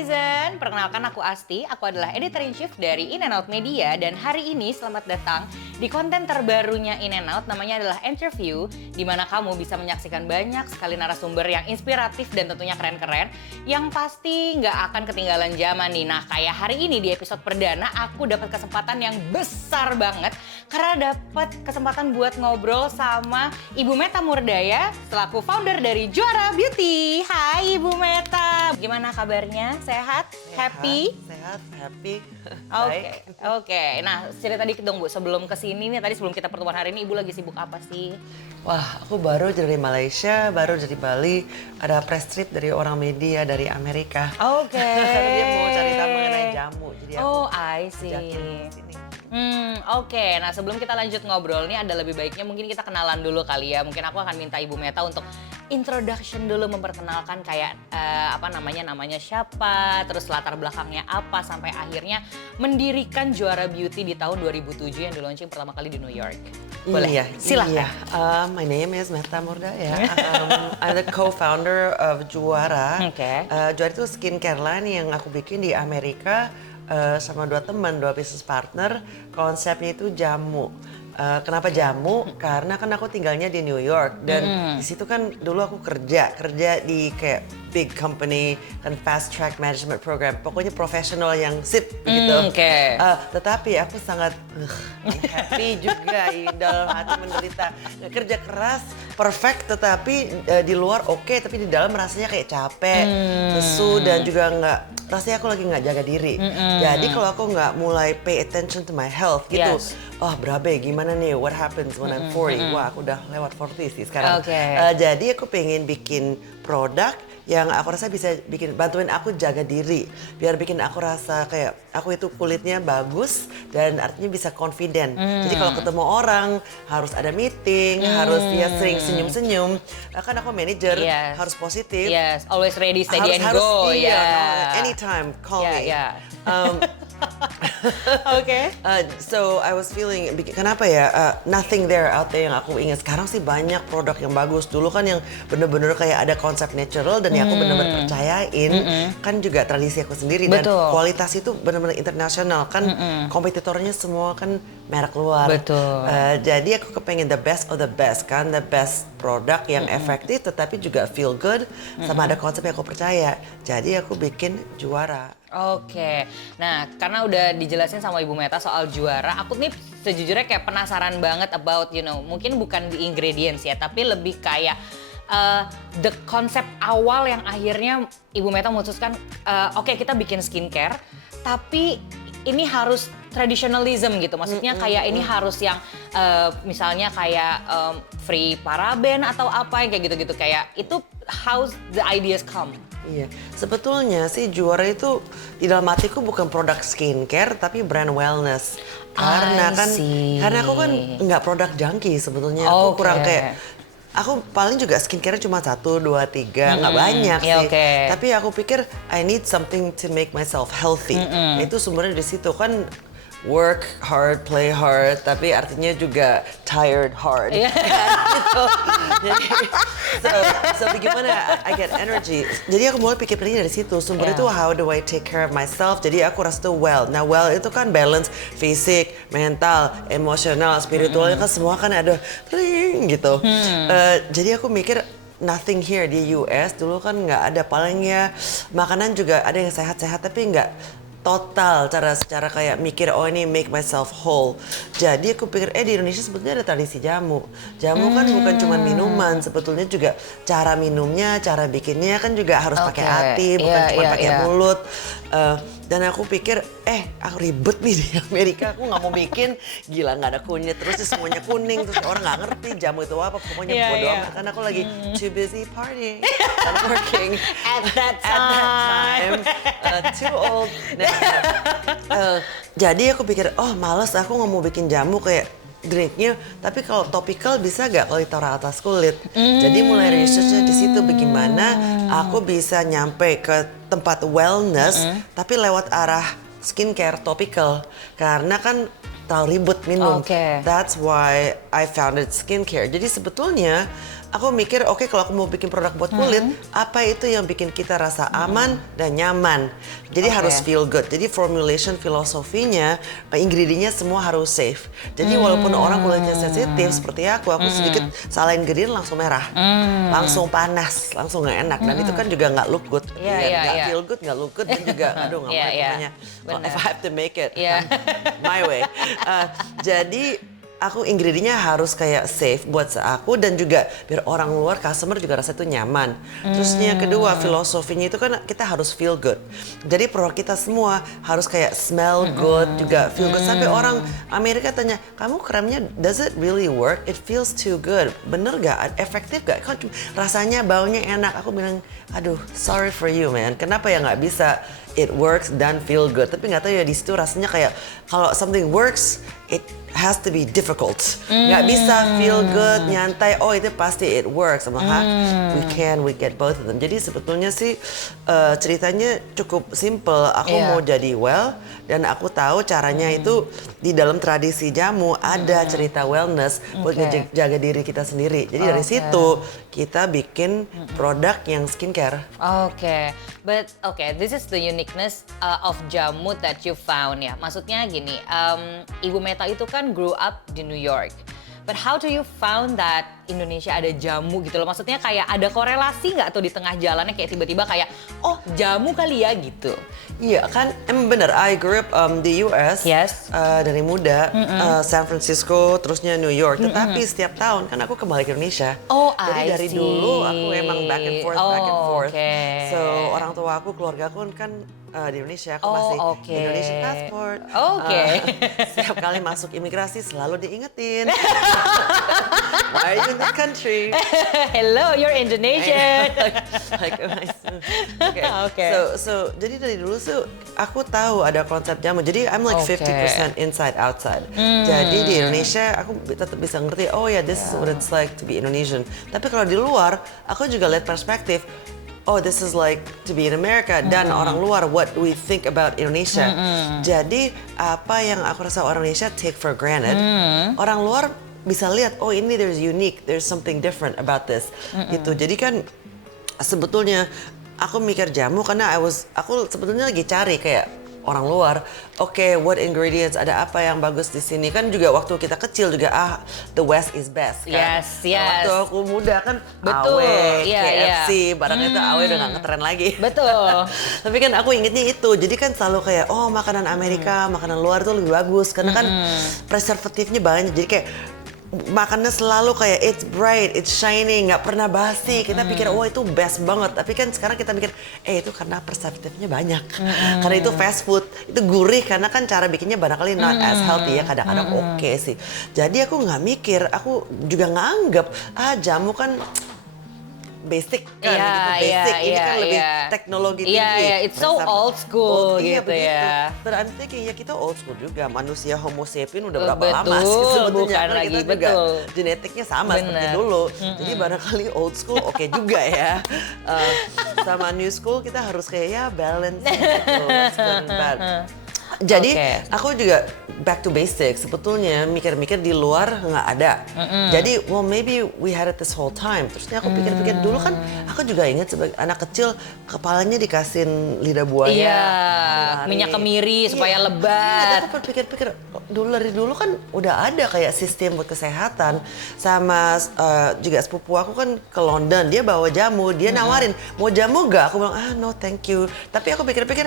netizen, perkenalkan aku Asti, aku adalah editor-in-chief dari In and Out Media dan hari ini selamat datang di konten terbarunya In and Out, namanya adalah Interview, di mana kamu bisa menyaksikan banyak sekali narasumber yang inspiratif dan tentunya keren-keren yang pasti nggak akan ketinggalan zaman nih. Nah, kayak hari ini di episode perdana aku dapat kesempatan yang besar banget karena dapat kesempatan buat ngobrol sama Ibu Meta Murdaya selaku founder dari Juara Beauty. Hai Ibu Meta, gimana kabarnya? Sehat? Happy? Sehat, happy. Oke. Nah, cerita dikit dong Bu, sebelum kesini nih, tadi sebelum kita pertemuan hari ini Ibu lagi sibuk apa sih? Wah, aku baru dari Malaysia, baru dari Bali. Ada press trip dari orang media dari Amerika. Oke. Dia mau cerita mengenai jamu, jadi aku I see. ajakin sini. Oke. Nah, sebelum kita lanjut ngobrol nih, ada lebih baiknya mungkin kita kenalan dulu kali ya. Mungkin aku akan minta Ibu Meta untuk introduction dulu, memperkenalkan kayak namanya siapa, terus latar belakangnya apa, sampai akhirnya mendirikan Juara Beauty di tahun 2007 yang di-launching pertama kali di New York. Boleh? Iya, Silahkan. Iya. My name is Meta Murdaya. I'm the co-founder of Juara. Oke. Juara itu skincare line yang aku bikin di Amerika sama dua business partner. Konsepnya itu jamu. Kenapa jamu? Karena kan aku tinggalnya di New York dan di situ kan dulu aku kerja di kayak big company kan fast track management program. Pokoknya profesional yang sip gitu. Oke. Tetapi aku sangat happy juga dalam hati menderita. Kerja keras perfect tetapi di luar oke, tapi di dalam rasanya kayak capek, lesu dan juga rasanya aku lagi nggak jaga diri. Jadi kalau aku nggak mulai pay attention to my health gitu, Yes. oh berabe gimana nih, what happens when I'm 40? Wah aku udah lewat 40 sih sekarang. Okay. Jadi aku pengen bikin produk yang aku rasa bisa bantuin aku jaga diri, biar bikin aku rasa kayak aku itu kulitnya bagus dan artinya bisa confident. Jadi kalau ketemu orang harus ada meeting, harus dia sering senyum-senyum. Kan aku manager, Yes. harus positif. Yes, always ready, steady and harus go. iya, Yeah. anytime call me. Yeah. Oke. So I was feeling, kenapa ya, nothing there out there yang aku ingat. Sekarang sih banyak produk yang bagus. Dulu kan yang bener-bener kayak ada konsep natural dan yang aku bener-bener percayain. Kan juga tradisi aku sendiri. Dan Betul. kualitas itu bener-bener internasional. Kan kompetitornya semua kan merek luar. Betul. Jadi aku kepengen the best of the best kan. The best produk yang efektif tetapi juga feel good. Sama ada konsep yang aku percaya. Jadi aku bikin Juara. Oke, nah karena udah dijelasin sama Ibu Meta soal Juara, aku nih sejujurnya kayak penasaran banget about, mungkin bukan di ingredients ya, tapi lebih kayak the konsep awal yang akhirnya Ibu Meta memutuskan, oke, kita bikin skincare, tapi ini harus traditionalism gitu, maksudnya kayak ini harus yang misalnya kayak free paraben atau apa yang kayak gitu-gitu, kayak itu how the ideas come. Iya, sebetulnya sih Juara itu di dalam hatiku bukan produk skincare tapi brand wellness. Karena aku kan nggak produk junkie sebetulnya. Aku kurang kayak, aku paling juga skincare cuma 1, 2, 3, nggak banyak sih. Tapi aku pikir I need something to make myself healthy. Itu sumbernya di situ kan. Work hard, play hard, tapi artinya juga tired hard. Gitu. Jadi, so bagaimana I get energy. Jadi aku mulai pikir-pikir dari situ. Sumber itu how do I take care of myself. Jadi aku rasa itu well. Nah well itu kan balance fisik, mental, emosional, spiritualnya kan semua kan ada gitu. Jadi aku mikir nothing here di US dulu kan nggak ada, paling ya makanan juga ada yang sehat-sehat tapi nggak total secara kayak mikir oh ini make myself whole. Jadi aku pikir di Indonesia sebetulnya ada tradisi jamu. Jamu kan bukan cuma minuman, sebetulnya juga cara minumnya, cara bikinnya kan juga harus pakai hati, bukan cuma pakai mulut. Dan aku pikir aku ribet nih di Amerika, aku nggak mau bikin, gila nggak ada kunyit, terus semuanya kuning, terus orang nggak ngerti jamu itu apa, pokoknya bodo amat karena aku lagi too busy partying and working At that time. Too old. Jadi aku pikir, males aku nggak mau bikin jamu kayak drinknya, tapi kalau topical bisa gak kalau ditaruh atas kulit? Jadi mulai researchnya di situ bagaimana aku bisa nyampe ke tempat wellness, tapi lewat arah skincare topical, karena kan terlalu ribet minum. That's why I founded skincare. Jadi sebetulnya aku mikir oke, kalau aku mau bikin produk buat kulit, apa itu yang bikin kita rasa aman dan nyaman. Jadi harus feel good. Jadi formulation filosofinya, ingredientnya semua harus safe. Jadi walaupun orang kulitnya sensitif seperti aku sedikit salah ingredient langsung merah, langsung panas, langsung nggak enak. Dan itu kan juga nggak look good. Nggak feel good, nggak look good, dan juga aduh nggak mau pokoknya. If I have to make it my way. Jadi aku ingredientnya harus kayak safe buat aku dan juga biar orang luar customer juga rasa itu nyaman. Terus yang kedua filosofinya itu kan kita harus feel good. Jadi produk kita semua harus kayak smell good juga feel good. Sampai orang Amerika tanya, kamu kremnya does it really work? It feels too good. Bener gak? Efektif gak? Kan rasanya baunya enak. Aku bilang, aduh sorry for you man. Kenapa ya nggak bisa it works dan feel good? Tapi nggak tahu ya di situ rasanya kayak kalau something works, it has to be difficult. Nggak bisa feel good, nyantai, oh itu pasti it works. We get both of them. Jadi sebetulnya sih ceritanya cukup simple. Aku mau jadi well, dan aku tahu caranya itu di dalam tradisi jamu ada cerita wellness buat ngejaga diri kita sendiri. Jadi dari situ kita bikin produk yang skincare. But this is the uniqueness of jamu that you found ya. Maksudnya gini, Ibu Meta itu kan grew up di New York. But how do you found that Indonesia ada jamu gitu loh? Maksudnya kayak ada korelasi nggak tuh di tengah jalannya kayak tiba-tiba kayak oh jamu kali ya gitu? Iya kan, emang bener. I grew up di US dari muda, San Francisco, terusnya New York. Tetapi setiap tahun kan aku kembali ke Indonesia. Jadi dari dulu aku emang back and forth. So orang tua aku, keluarga aku kan di Indonesia, aku masih Indonesian passport. Setiap kali masuk imigrasi selalu diingetin. Why are you in this country? Hello, you're Indonesian. So jadi dari dulu tuh aku tahu ada konsep jamu. Jadi I'm like 50% inside outside. Jadi di Indonesia aku tetap bisa ngerti, oh ya, this is what it's like to be Indonesian. Tapi kalau di luar, aku juga lihat perspektif. Oh, this is like to be in America, dan orang luar what we think about Indonesia. Jadi apa yang aku rasa orang Indonesia take for granted, orang luar bisa lihat, oh ini there's something different about this. Gitu. Jadi kan sebetulnya aku mikir jamu karena aku sebetulnya lagi cari kayak orang luar, what ingredients, ada apa yang bagus di sini. Kan juga waktu kita kecil juga the West is best kan. Waktu aku muda kan AW, KFC, barang itu AW udah gak ngetren lagi. Betul. Tapi kan aku ingetnya itu, jadi kan selalu kayak makanan Amerika, makanan luar tuh lebih bagus karena kan preservatifnya banyak. Jadi kayak makannya selalu kayak it's bright, it's shining, nggak pernah basi. Kita pikir itu best banget, tapi kan sekarang kita mikir itu karena preservatifnya banyak. Karena itu fast food, itu gurih karena kan cara bikinnya barangkali not as healthy ya, kadang-kadang sih. Jadi aku nggak mikir, aku juga nggak anggap jamu kan basic kan, basic. Ini kan lebih teknologi tinggi. It's so old school gitu ya. But I'm thinking ya kita old school juga, manusia Homo sapien udah berapa lama sih sebetulnya. Bukan lagi, kita juga genetiknya sama seperti dulu. Jadi barangkali old school juga ya. Sama new school kita harus kayak balance gitu. Jadi aku juga back to basics. Sebetulnya mikir-mikir di luar nggak ada. Jadi maybe we had it this whole time. Terusnya aku pikir-pikir dulu kan aku juga ingat sebagai anak kecil kepalanya dikasihin lidah buaya. Minyak kemiri supaya lebat. Aku pikir-pikir dari dulu kan udah ada kayak sistem buat kesehatan. Sama juga sepupu aku kan ke London, dia bawa jamu, dia nawarin mau jamu nggak? Aku bilang no thank you. Tapi aku pikir-pikir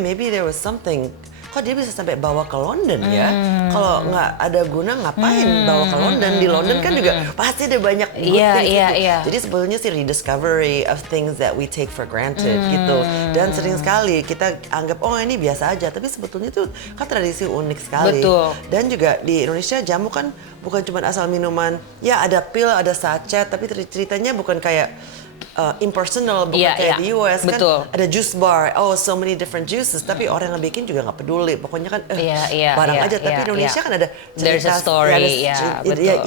maybe there was something. Kok dia bisa sampai bawa ke London ya? Kalau nggak ada guna ngapain bawa ke London? Di London kan juga pasti ada banyak good things. Jadi sebetulnya sih rediscovery of things that we take for granted gitu. Dan sering sekali kita anggap ini biasa aja. Tapi sebetulnya itu kan tradisi unik sekali. Betul. Dan juga di Indonesia jamu kan bukan cuma asal minuman. Ya ada pil, ada sachet. Tapi ceritanya bukan kayak impersonal, bukan kayak di US kan ada juice bar, so many different juices, tapi orang yang bikin juga nggak peduli, pokoknya kan barang aja. Tapi Indonesia kan ada cerita, there's a story,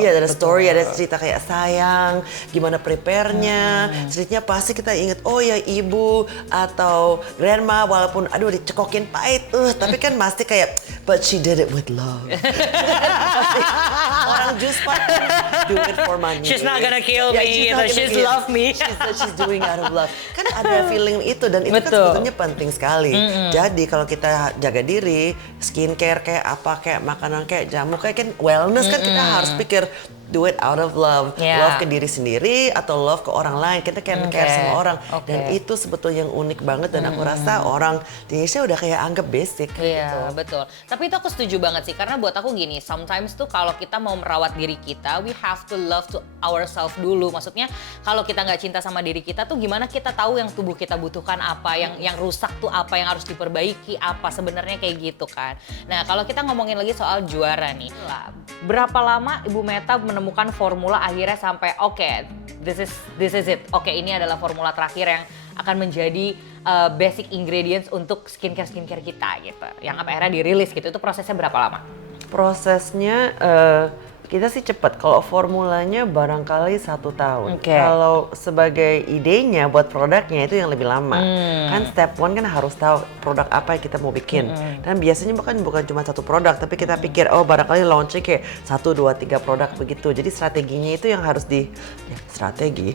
ada story, ada cerita kayak sayang, gimana prepare-nya, ceritanya pasti kita inget, oh ya ibu atau grandma, walaupun aduh dicekokin pahit, tapi kan pasti kayak, but she did it with love. Orang juice bar do it for money. She's not gonna kill me, she's love me. She's doing out of love. Kan ada feeling itu dan itu kan sebetulnya penting sekali. Jadi kalau kita jaga diri, skincare kayak apa, kayak makanan, kayak jamu, kayak kan wellness kan kita harus pikir do it out of love. Love ke diri sendiri atau love ke orang lain. Kita care sama orang. Dan itu sebetulnya yang unik banget dan aku rasa orang di Indonesia udah kayak anggap basic. Iya, betul. Tapi itu aku setuju banget sih karena buat aku gini, sometimes tuh kalau kita mau merawat diri kita, we have to love to ourselves dulu. Maksudnya kalau kita nggak cinta sama diri kita tuh gimana kita tahu yang tubuh kita butuhkan apa, yang rusak tuh apa, yang harus diperbaiki apa, sebenarnya kayak gitu kan. Nah, kalau kita ngomongin lagi soal juara nih. Berapa lama Ibu Meta menemukan formula akhirnya sampai this is it. Ini adalah formula terakhir yang akan menjadi basic ingredients untuk skincare kita gitu. Yang akhirnya dirilis gitu. Itu prosesnya berapa lama? Prosesnya kita sih cepat. Kalau formulanya barangkali 1 tahun. Kalau sebagai idenya buat produknya itu yang lebih lama. Kan step 1 kan harus tahu produk apa yang kita mau bikin. Dan biasanya bukan cuma 1 produk, tapi kita pikir barangkali launching kayak 1, 2, 3 produk begitu. Jadi strateginya itu yang harus strategi.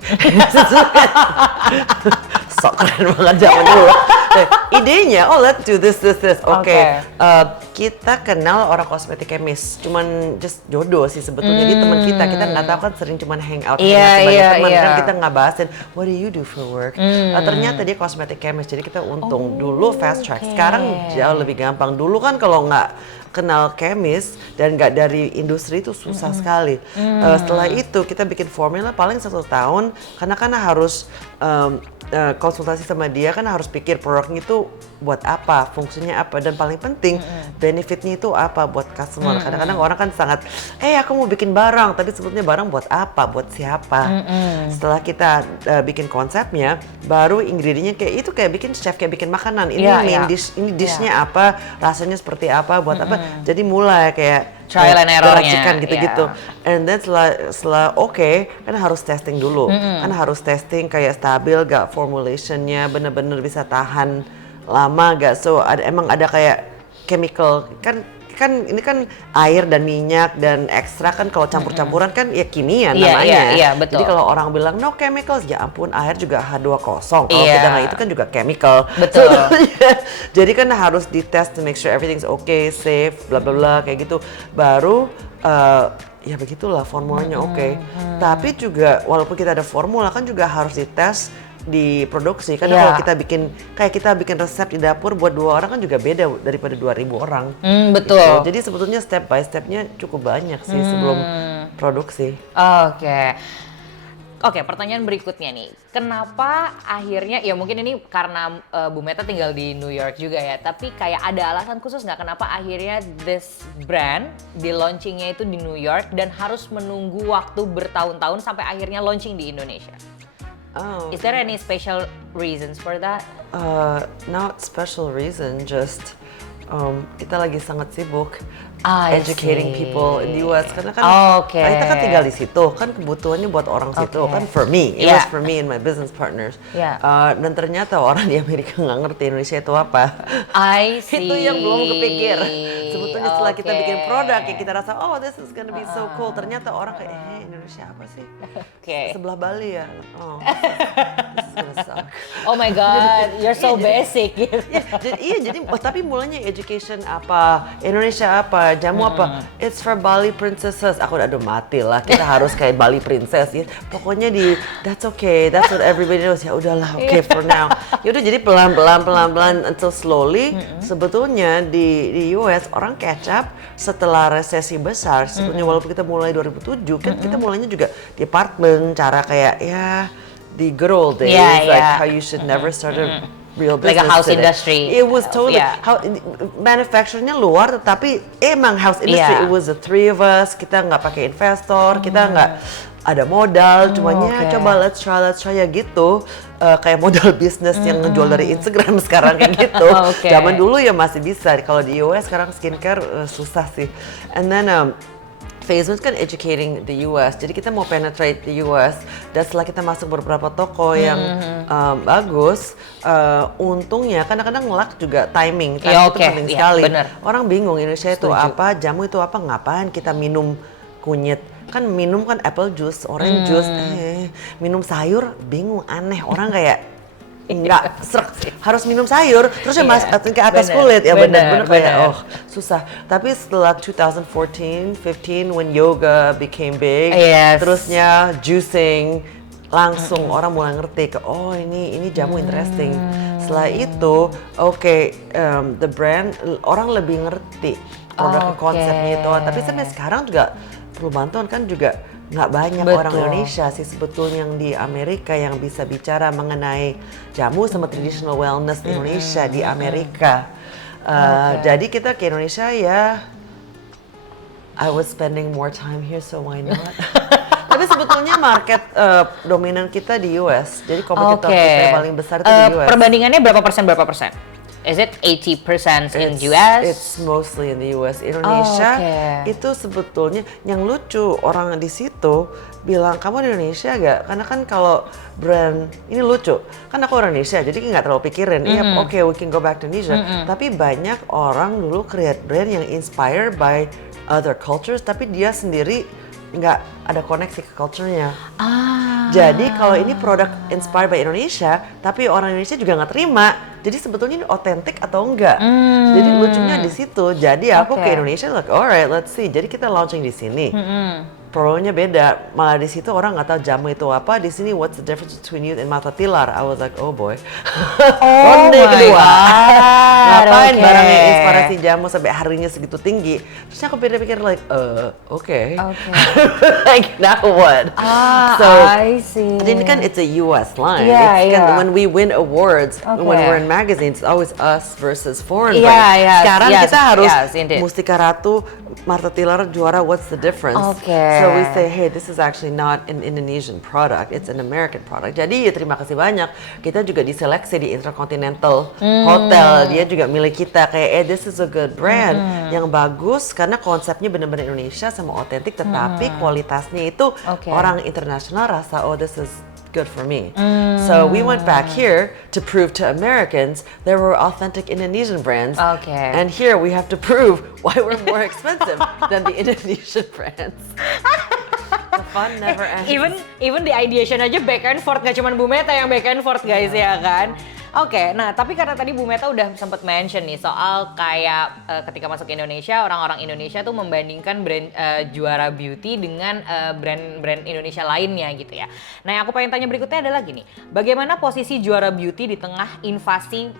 Sok keren banget zaman dulu. Idenya, let's do this. Kita kenal orang kosmetik chemist, cuman just jodoh sih sebetulnya. Jadi teman kita nggak tahu kan sering cuman hangout sebagai teman kan kita nggak bahasin what do you do for work. Ternyata dia kosmetik chemist, jadi kita untung dulu fast track. Sekarang jauh lebih gampang. Dulu kan kalau nggak kenal chemist dan nggak dari industri itu susah sekali. Setelah itu kita bikin formula paling 1 tahun karena kan harus konsultasi sama dia, kan harus pikir produknya itu buat apa, fungsinya apa, dan paling penting benefitnya itu apa buat customer. Kadang-kadang orang kan sangat, aku mau bikin barang, tapi sebetulnya barang buat apa, buat siapa. Setelah kita bikin konsepnya, baru ingredientnya kayak itu, kayak bikin chef, kayak bikin makanan. Ini main dish, ini dishnya apa, rasanya seperti apa, buat apa. Jadi mulai kayak trial and error-nya gitu-gitu. And then setelah kan harus testing dulu. Kan harus testing kayak stabil gak formulationnya, bener-bener bisa tahan lama gak. So emang ada kayak chemical kan ini kan air dan minyak dan ekstra kan kalau campur-campuran kan ya kimia namanya. Iya, betul. Jadi kalau orang bilang no chemicals, ya ampun, air juga H2O. Kalau kita nggak itu kan juga chemical. Betul. Jadi kan harus dites to make sure everything's okay, safe, bla bla bla kayak gitu. Baru ya begitulah formulanya Tapi juga walaupun kita ada formula kan juga harus dites diproduksi. Karena kalau kita bikin resep di dapur buat 2 orang kan juga beda daripada 2.000 orang. Betul. Gitu. Jadi sebetulnya step by stepnya cukup banyak sih sebelum produksi. Oke, pertanyaan berikutnya nih. Kenapa akhirnya, ya mungkin ini karena Bu Meta tinggal di New York juga ya, tapi kayak ada alasan khusus nggak kenapa akhirnya this brand di launchingnya itu di New York dan harus menunggu waktu bertahun-tahun sampai akhirnya launching di Indonesia? Is there any special reasons for that? Not special reason, just kita lagi sangat sibuk educating people in the US karena kan kita kan tinggal di situ, kan kebutuhannya buat orang situ kan, for me it was for me and my business partners. Dan ternyata orang di Amerika nggak ngerti Indonesia itu apa. Itu yang belum kepikir. Sebetulnya setelah kita bikin produk yang kita rasa this is gonna be so cool, ternyata orang kayak Indonesia apa sih? Sebelah Bali ya. This is gonna suck. Oh my god, you're so basic. Jadi tapi mulanya education apa, Indonesia apa, jamu apa, it's for Bali princesses. Aku udah mati lah, kita harus kayak Bali princess ya. Pokoknya that's okay, that's what everybody knows. Ya udahlah, for now. Yaudah, jadi pelan-pelan until slowly. Sebetulnya di US orang catch up setelah resesi besar. Sebetulnya walaupun kita mulai 2007 kan kita mulainya juga di apartemen, cara kayak the good old days, like how you should never start a real like business a house today. industry. It was totally Yeah. manufacturernya luar, tetapi emang house industry. Yeah. It was the three of us. Kita nggak pakai investor, kita nggak ada modal, cumannya coba let's try ya gitu. Kayak modal bisnis yang ngejual dari Instagram sekarang kayak gitu. Zaman dulu ya masih bisa. Kalau di US sekarang skincare susah sih. And then phase one kan educating the US, jadi kita mau penetrate the US, dan setelah kita masuk beberapa toko yang bagus, untungnya kadang-kadang luck juga timing itu penting sekali. Bener. Orang bingung Indonesia itu apa, jamu itu apa, ngapain kita minum kunyit, kan minum kan apple juice, orange juice, minum sayur bingung, aneh, orang kayak enggak harus minum sayur terus ya ke atas kulit ya benar kayak susah. Tapi setelah 2014, 15 when yoga became big, terusnya juicing langsung orang mulai ngerti ke ini jamu interesting. Setelah itu the brand orang lebih ngerti produk konsepnya itu. Tapi sampai sekarang juga perlu bantuan kan juga. Nggak banyak orang Indonesia sih sebetulnya yang di Amerika yang bisa bicara mengenai jamu sama traditional wellness Indonesia di Amerika. Jadi kita ke Indonesia ya, I was spending more time here so why not? Tapi sebetulnya market dominan kita di US, jadi kompetitor kita yang paling besar itu di US. Perbandingannya berapa persen? Is it 80% in US? It's mostly in the US. Indonesia itu sebetulnya yang lucu orang di situ bilang kamu di Indonesia gak? Karena kan kalau brand ini lucu, kan aku orang Indonesia jadi nggak terlalu pikirin. We can go back to Indonesia. Tapi banyak orang dulu create brand yang inspired by other cultures, tapi dia sendiri nggak ada koneksi ke culture-nya. Jadi kalau ini produk inspired by Indonesia, tapi orang Indonesia juga nggak terima. Jadi sebetulnya ini otentik atau enggak? Jadi lucunya di situ. Jadi aku ke Indonesia like, alright, let's see. Jadi kita launching di sini. Pro-nya beda. Malah di situ orang nggak tahu jamu itu apa. Di sini what's the difference between you and mata tilar? I was like, oh boy. Ronde kedua. Ngapain barang yang inspirasi jamu sampai harinya segitu tinggi? Terus aku pikir like, like now what? I see. Jadi ini kan it's a US line. Kan when we win awards, when we're in magazines, it's always us versus foreign brands. Sekarang kita harus Mustika Ratu, Martha Tilar juara. What's the difference? So we say, hey, this is actually not an Indonesian product, it's an American product. Jadi ya terima kasih banyak. Kita juga diseleksi di Intercontinental Hotel. Dia juga milik kita kayak, this is a good brand yang bagus karena konsepnya benar-benar Indonesia sama otentik, tetapi kualitasnya itu orang internasional rasa, this is good for me. So we went back here to prove to Americans there were authentic Indonesian brands. And here we have to prove why we're more expensive than the Indonesian brands. The fun never ends. Even the ideation aja back and forth, nggak cuma Bu Meta yang back and forth guys ya kan. Nah tapi karena tadi Bu Meta udah sempat mention nih soal kayak ketika masuk ke Indonesia, orang-orang Indonesia tuh membandingkan brand Juara Beauty dengan brand-brand Indonesia lainnya gitu ya. Nah yang aku pengen tanya berikutnya adalah gini, bagaimana posisi Juara Beauty di tengah invasi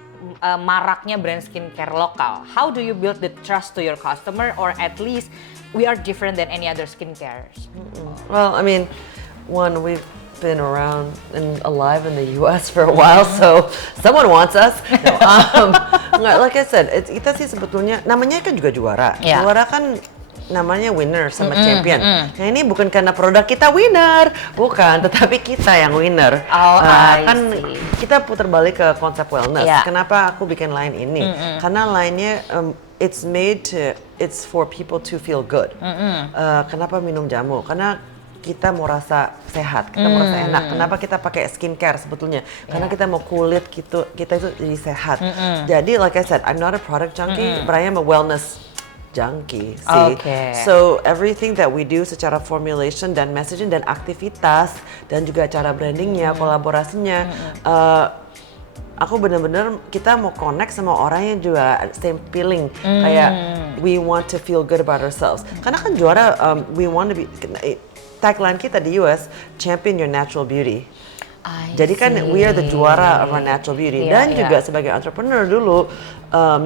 maraknya brand skincare lokal? How do you build the trust to your customer, or at least we are different than any other skincare? Well, I mean, we've been around and alive in the US for a while, so someone wants us. Nggak, like I said, kita sih sebetulnya namanya kan juga juara. Juara kan namanya winner sama champion. Nah ini bukan karena produk kita winner, bukan, tetapi kita yang winner. Kan kita putar balik ke konsep wellness. Kenapa aku bikin line ini? Karena line-nya it's for people to feel good. Kenapa minum jamu? Karena kita mau rasa sehat, kita mau rasa enak. Kenapa kita pakai skincare sebetulnya? Karena kita mau kulit kita itu jadi sehat. Jadi like I said, I'm not a product junkie, but I am a wellness junkie. So everything that we do secara formulation dan messaging dan aktivitas dan juga cara brandingnya, kolaborasinya, aku benar-benar kita mau connect sama orang yang juga same feeling, kayak we want to feel good about ourselves. Karena kan juara, we want to be, tagline kita di US, champion your natural beauty. Jadi kan we are the juara of our natural beauty. Dan juga sebagai entrepreneur dulu,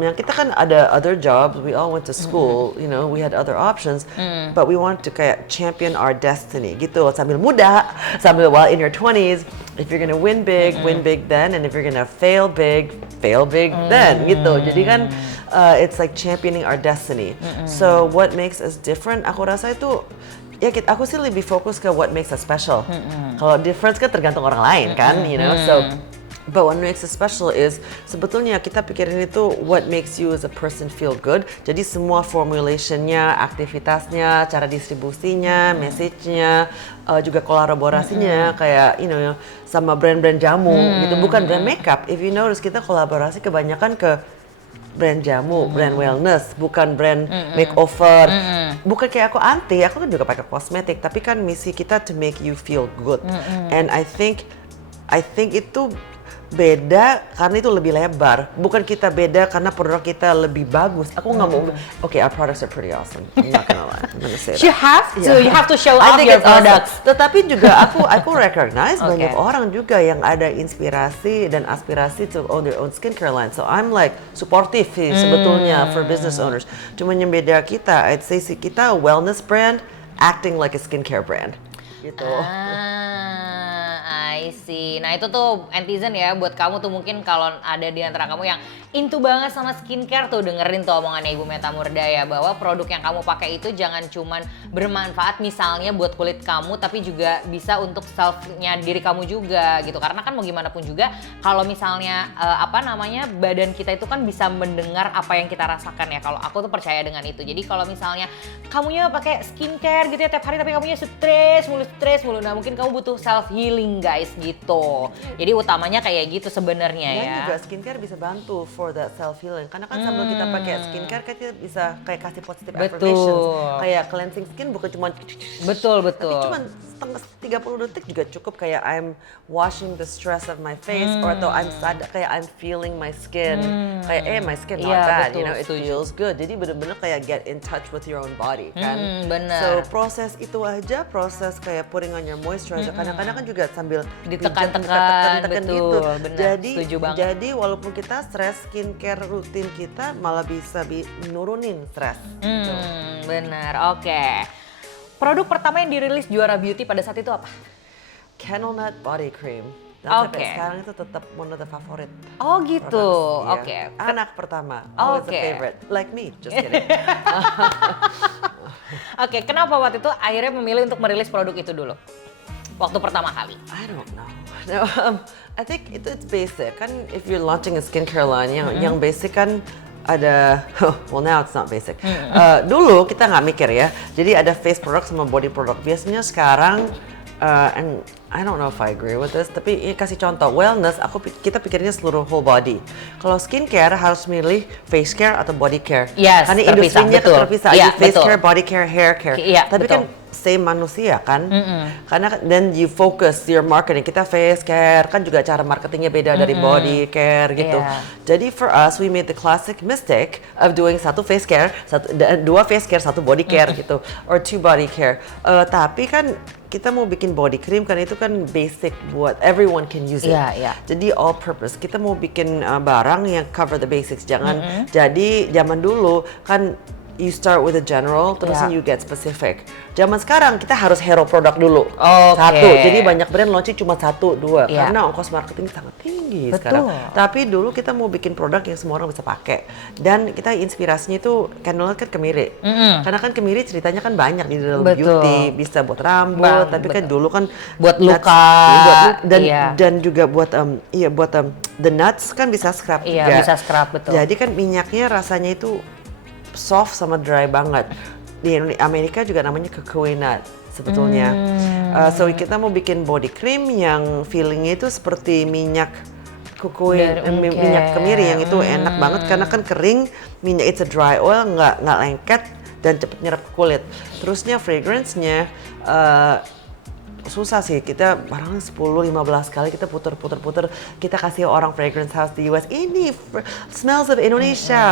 yang kita kan ada other jobs, we all went to school, you know, we had other options, but we want to kayak champion our destiny gitu sambil muda, sambil while in your 20s, if you're gonna win big then, and if you're gonna fail big then gitu. Jadi kan it's like championing our destiny. So what makes us different? Aku rasa itu ya aku sih lebih fokus ke what makes us special. Kalau difference kan tergantung orang lain kan, you know. So but what makes us special is sebetulnya kita pikirin itu what makes you as a person feel good. Jadi semua formulationnya, aktivitasnya, cara distribusinya, message-nya, juga kolaborasinya kayak you know sama brand-brand jamu gitu. Bukan brand makeup. If you notice kita kolaborasi kebanyakan ke brand jamu, brand wellness, bukan brand makeover. Bukan kayak aku anti, aku kan juga pakai kosmetik, tapi kan misi kita to make you feel good. And I think itu beda karena itu lebih lebar. Bukan kita beda karena produk kita lebih bagus. Aku nggak mau. Okay, our products are pretty awesome. I'm not gonna lie. I'm gonna say that. You have to. You have to show off your products. Awesome. Tetapi juga aku recognize banyak orang juga yang ada inspirasi dan aspirasi to own their own skincare line. So I'm like supportive sih sebetulnya for business owners. Cuma yang beda kita, I'd say kita a wellness brand acting like a skincare brand. Gitu. I see. Nah itu tuh netizen ya buat kamu tuh mungkin kalau ada di antara kamu yang into banget sama skincare tuh dengerin tuh omongannya Ibu Meta Murda ya bahwa produk yang kamu pakai itu jangan cuman bermanfaat misalnya buat kulit kamu tapi juga bisa untuk self-nya diri kamu juga gitu karena kan mau gimana pun juga kalau misalnya badan kita itu kan bisa mendengar apa yang kita rasakan ya kalau aku tuh percaya dengan itu. Jadi kalau misalnya kamunya pakai skincare gitu ya tiap hari tapi kamunya stres mulu nah mungkin kamu butuh self healing guys gitu. Jadi utamanya kayak gitu sebenarnya ya. Dan juga skincare bisa bantu for that self healing. Karena kan sambil kita pakai skincare kan kita bisa kayak kasih positive affirmations. Kayak cleansing skin bukan cuma betul. Tapi cuma 30 detik juga cukup kayak I'm washing the stress of my face or atau I'm sad kayak I'm feeling my skin. Kayak my skin not bad, betul, you know, it feels good. Jadi bener-bener kayak get in touch with your own body kan. Bener. So proses itu aja proses kayak putting on your moisturizer. Kadang-kadang kan juga sambil ditekan-tekan gitu. Bener, setuju banget. Jadi walaupun kita stres, skincare rutin kita malah bisa nurunin stres. Gitu. Bener, oke. Produk pertama yang dirilis Juara Beauty pada saat itu apa? Candle Nut Body Cream. Dan sampai sekarang itu tetap one of the favorit. Oh gitu, oke. Anak pertama, always a favorite. Like me, just kidding. Oke, kenapa waktu itu akhirnya memilih untuk merilis produk itu dulu? Waktu pertama kali? I don't know. No, I think it's basic. Kan if you're launching a skincare line, yang basic kan ada, well now it's not basic. Dulu kita nggak mikir ya, jadi ada face product sama body product. Biasanya sekarang, and I don't know if I agree with this, tapi ini kasih contoh, wellness, kita pikirnya seluruh whole body. Kalau skincare harus milih face care atau body care. Yes, karena industrinya terpisah, yeah, face care, body care, hair care. Yeah, tapi kan same manusia kan, karena then you focus your marketing, kita face care, kan juga cara marketingnya beda dari body care gitu. Jadi for us, we made the classic mistake of doing satu face care, dua face care, satu body care gitu, or two body care. Tapi kan kita mau bikin body cream kan itu kan basic buat everyone can use it. Jadi all purpose. Kita mau bikin barang yang cover the basics. Jangan jadi zaman dulu kan you start with a general, terus you get specific. Zaman sekarang kita harus hero produk dulu. Satu, jadi banyak brand launching cuma 1, 2. Karena ongkos marketing sangat tinggi sekarang. Tapi dulu kita mau bikin produk yang semua orang bisa pakai. Dan kita inspirasinya itu Candle Nut kan kemiri. Karena kan kemiri ceritanya kan banyak di dalam beauty. Bisa buat rambut, tapi kan dulu kan buat luka. Dan juga buat the nuts kan bisa scrub juga. Iya, bisa scrub, betul. Jadi kan minyaknya rasanya itu soft sama dry banget. Di Amerika juga namanya cocoa nut sebetulnya. So kita mau bikin body cream yang feelingnya itu seperti minyak minyak kemiri yang itu enak banget karena kan kering, minyak it's a dry oil, nggak lengket dan cepet nyerap ke kulit. Terusnya fragrance-nya susah sih, kita barang 10-15 kali kita puter, kita kasih orang fragrance house di US, ini smells of Indonesia.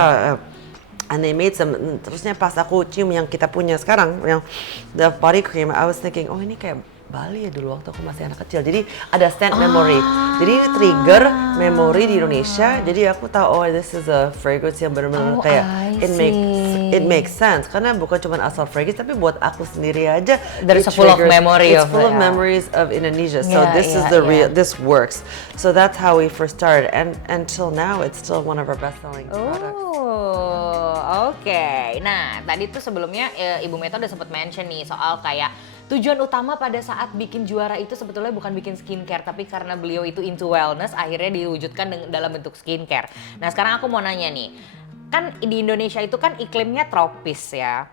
And they made some, terusnya pas aku cium yang kita punya sekarang, yang the body cream, I was thinking, oh ini kayak Bali ya dulu waktu aku masih anak kecil. Jadi ada scent memory. Jadi ini trigger memory di Indonesia. Jadi aku tahu this is a fragrance yang benar-benar kayak it makes sense karena bukan cuma asal fragrance tapi buat aku sendiri aja there's a full of memory it's full of memories of Indonesia. So this is the real this works. So that's how we first started and until now it's still one of our best selling products. Oke. Nah, tadi tuh sebelumnya Ibu Meta udah sempat mention nih soal kayak tujuan utama pada saat bikin juara itu sebetulnya bukan bikin skincare, tapi karena beliau itu into wellness, akhirnya diwujudkan dalam bentuk skincare. Nah, sekarang aku mau nanya nih, kan di Indonesia itu kan iklimnya tropis ya,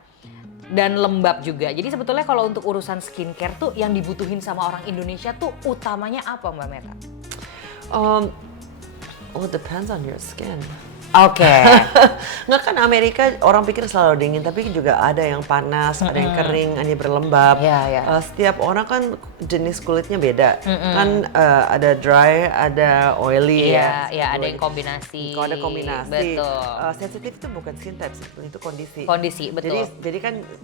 dan lembab juga. Jadi sebetulnya kalau untuk urusan skincare tuh yang dibutuhin sama orang Indonesia tuh utamanya apa Mbak Meta? It depends on your skin. Oke. Nggak kan Amerika orang pikir selalu dingin, tapi juga ada yang panas, ada yang kering, ada yang berlembab. Setiap orang kan jenis kulitnya beda. Kan ada dry, ada oily. Iya, ada yang kombinasi. Kalau ada kombinasi. Betul. Sensitif itu bukan skin type, itu kondisi. Kondisi, betul.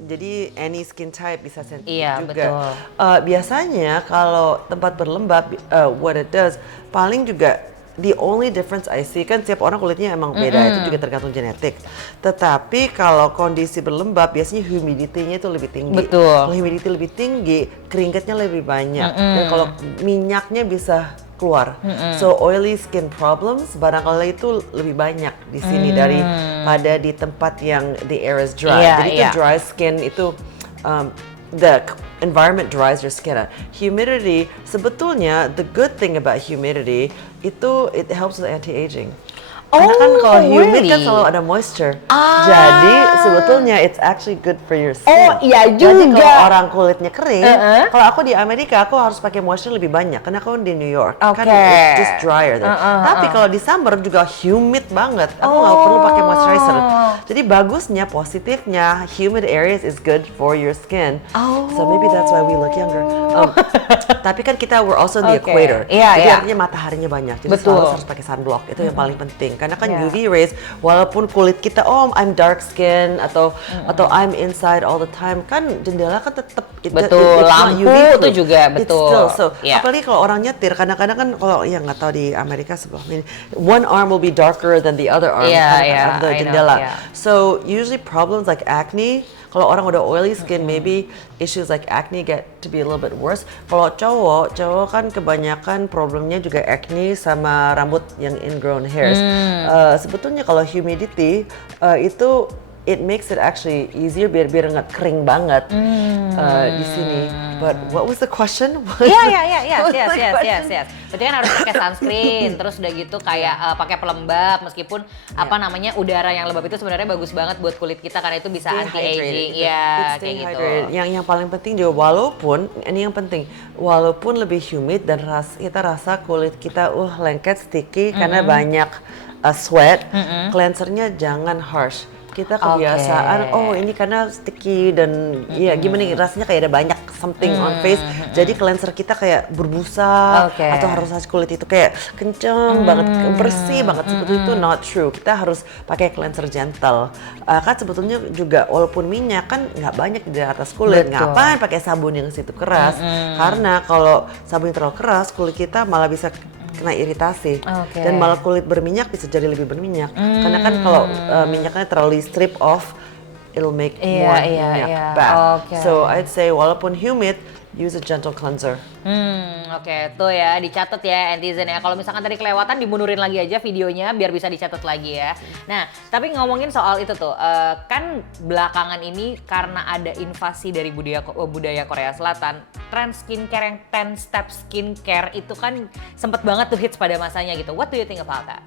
Jadi any skin type bisa sensitif juga. Betul. Biasanya kalau tempat berlembab, what it does, paling juga the only difference I see kan setiap orang kulitnya emang beda, itu juga tergantung genetik. Tetapi kalau kondisi berlembab biasanya humidity-nya itu lebih tinggi. Betul. Kalau humidity lebih tinggi, keringetnya lebih banyak. Dan kalau minyaknya bisa keluar. So oily skin problems barangkali itu lebih banyak di sini daripada di tempat yang the air is dry. Jadi itu dry skin itu the environment dries your skin out. Humidity, sebetulnya the good thing about humidity itu it helps with anti-aging. Karena kan kalau humid kan selalu ada moisture. Jadi sebetulnya it's actually good for your skin. Oh iya juga. Jadi kalau orang kulitnya kering, kalau aku di Amerika aku harus pakai moisture lebih banyak karena aku di New York. Kan it's just drier there. Tapi kalau di summer juga humid banget. Aku nggak perlu pakai moisturizer. Jadi bagusnya, positifnya, humid areas is good for your skin. So maybe that's why we look younger. Tapi kan we're also in the equator. Jadi artinya mataharinya banyak. Jadi selalu harus pakai sunblock. Itu yang paling penting. Karena kan UV rays, walaupun kulit kita, I'm dark skin atau I'm inside all the time, kan jendela kan tetap betul, lampu itu juga betul. So, apalagi kalau orang nyetir, kadang-kadang kan kalau nggak tahu di Amerika sebelah ini, one arm will be darker than the other arm of the jendela. So usually problems like acne. Kalau orang udah oily skin, maybe issues like acne get to be a little bit worse. Kalau cowok kan kebanyakan problemnya juga acne sama rambut yang ingrown hairs. Sebetulnya kalau humidity itu it makes it actually easier biar nggak kering banget di sini. But what was the question? Yes. Berarti kan harus pakai sunscreen, terus udah gitu kayak pakai pelembab, meskipun udara yang lembab itu sebenarnya bagus banget buat kulit kita karena itu bisa anti-aging. Kayak gitu. Yang paling penting juga walaupun lebih humid dan kita rasa kulit kita lengket, sticky karena banyak sweat, cleansernya jangan harsh. Kita kebiasaan, ini karena sticky dan gimana rasanya kayak ada banyak something on face. Jadi cleanser kita kayak berbusa atau harus kulit itu kayak kenceng banget, bersih banget. Sebetulnya itu not true. Kita harus pakai cleanser gentle. Kan sebetulnya juga walaupun minyak kan nggak banyak di atas kulit. Ngapain pakai sabun yang situ keras? Karena kalau sabun yang terlalu keras, kulit kita malah bisa kena iritasi dan malah kulit berminyak bisa jadi lebih berminyak karena kan kalau minyaknya terlalu strip off it'll make more minyak back. So I'd say walaupun humid use a gentle cleanser. Tuh ya dicatat ya netizen ya. Kalau misalkan tadi kelewatan dimundurin lagi aja videonya biar bisa dicatat lagi ya. Nah tapi ngomongin soal itu tuh kan belakangan ini karena ada invasi dari budaya Korea Selatan, tren skincare yang 10 step skincare itu kan sempet banget tuh hits pada masanya gitu. What do you think about that?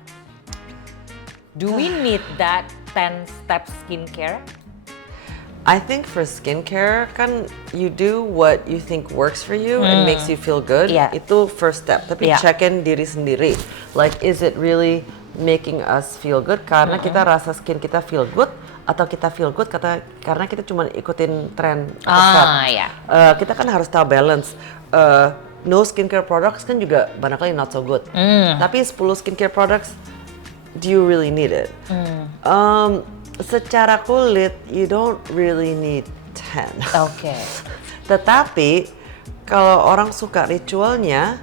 Do we need that 10 step skincare? I think for skincare kan you do what you think works for you and makes you feel good. Itu first step. Tapi check-in diri sendiri. Like is it really making us feel good karena kita rasa skin kita feel good atau kita feel good karena kita cuma ikutin tren kita kan harus tahu balance. No skincare products kan juga barangkali not so good. Tapi 10 skincare products, do you really need it? Secara kulit, you don't really need 10. Oke. Tetapi kalau orang suka ritualnya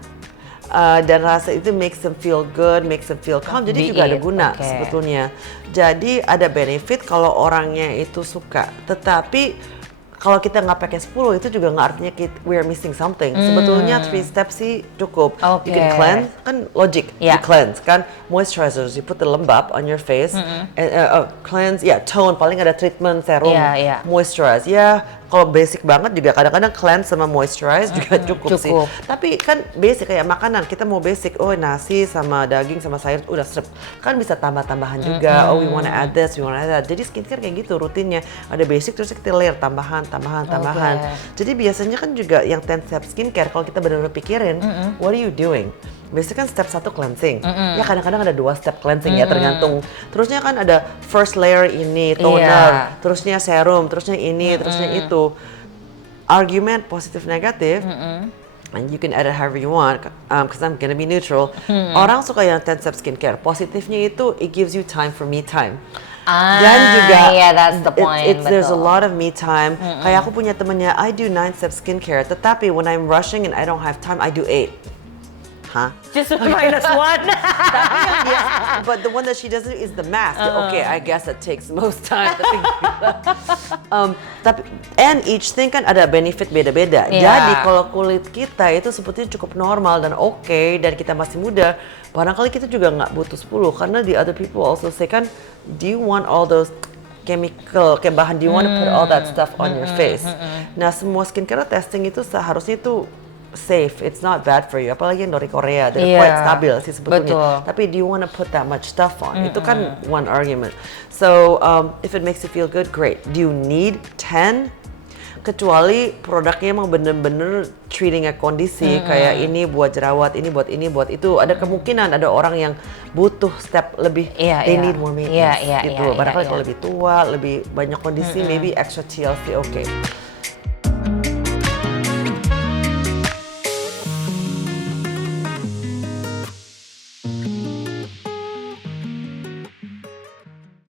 dan rasa itu makes them feel good, makes them feel calm, jadi juga ada guna sebetulnya. Jadi ada benefit kalau orangnya itu suka. Tetapi kalau kita nggak pakai 10 itu juga nggak artinya we're missing something. Sebetulnya 3 steps sih cukup. You can cleanse, kan logic. You cleanse kan, moisturizers, you put the lembab on your face, cleanse, tone, paling ada treatment, serum, moisturize. Ya kalau basic banget juga kadang-kadang cleanse sama moisturize juga cukup sih. Tapi kan basic kayak makanan, kita mau basic, nasi sama daging sama sayur udah serp. Kan bisa tambah-tambahan juga. We wanna add this, we wanna add that. Jadi skincare kayak gitu rutinnya. Ada basic terus kita layer tambahan. Jadi biasanya kan juga yang 10 step skincare kalau kita benar-benar pikirin, what are you doing? Biasanya kan step 1 cleansing. Ya kadang-kadang ada 2 step cleansing ya tergantung. Terusnya kan ada first layer ini, toner, terusnya serum, terusnya ini, terusnya itu. Argument positif negatif. And you can edit however you want, because I'm gonna be neutral. Orang suka yang 10 step skincare. Positifnya itu it gives you time for me time. Dan juga, that's the point. There's a lot of me time. Kayak aku punya temennya, I do 9 step skincare, tetapi when I'm rushing and I don't have time, I do 8. Huh? Just minus 1. But the one that she doesn't is the mask. Okay, I guess it takes most time. Tapi and each thing kan ada benefit beda-beda. Jadi kalau kulit kita itu sebetulnya cukup normal dan dan kita masih muda, barangkali kita juga nggak butuh 10 karena the other people also say kan, do you want all those chemical kayak bahan, do you want to put all that stuff on your face? Nah, semua skincare testing itu seharusnya itu safe, it's not bad for you. Apalagi yang dari Korea, they're quite stabil sih sebetulnya. Tapi do you want to put that much stuff on? Itu kan one argument. So if it makes you feel good, great. Do you need 10? Kecuali produknya emang bener-bener treating a kondisi kayak ini buat jerawat, ini buat itu. Ada kemungkinan ada orang yang butuh step lebih, they need more maintenance gitu. Barangkali kalau lebih tua, lebih banyak kondisi, maybe extra TLC, okay.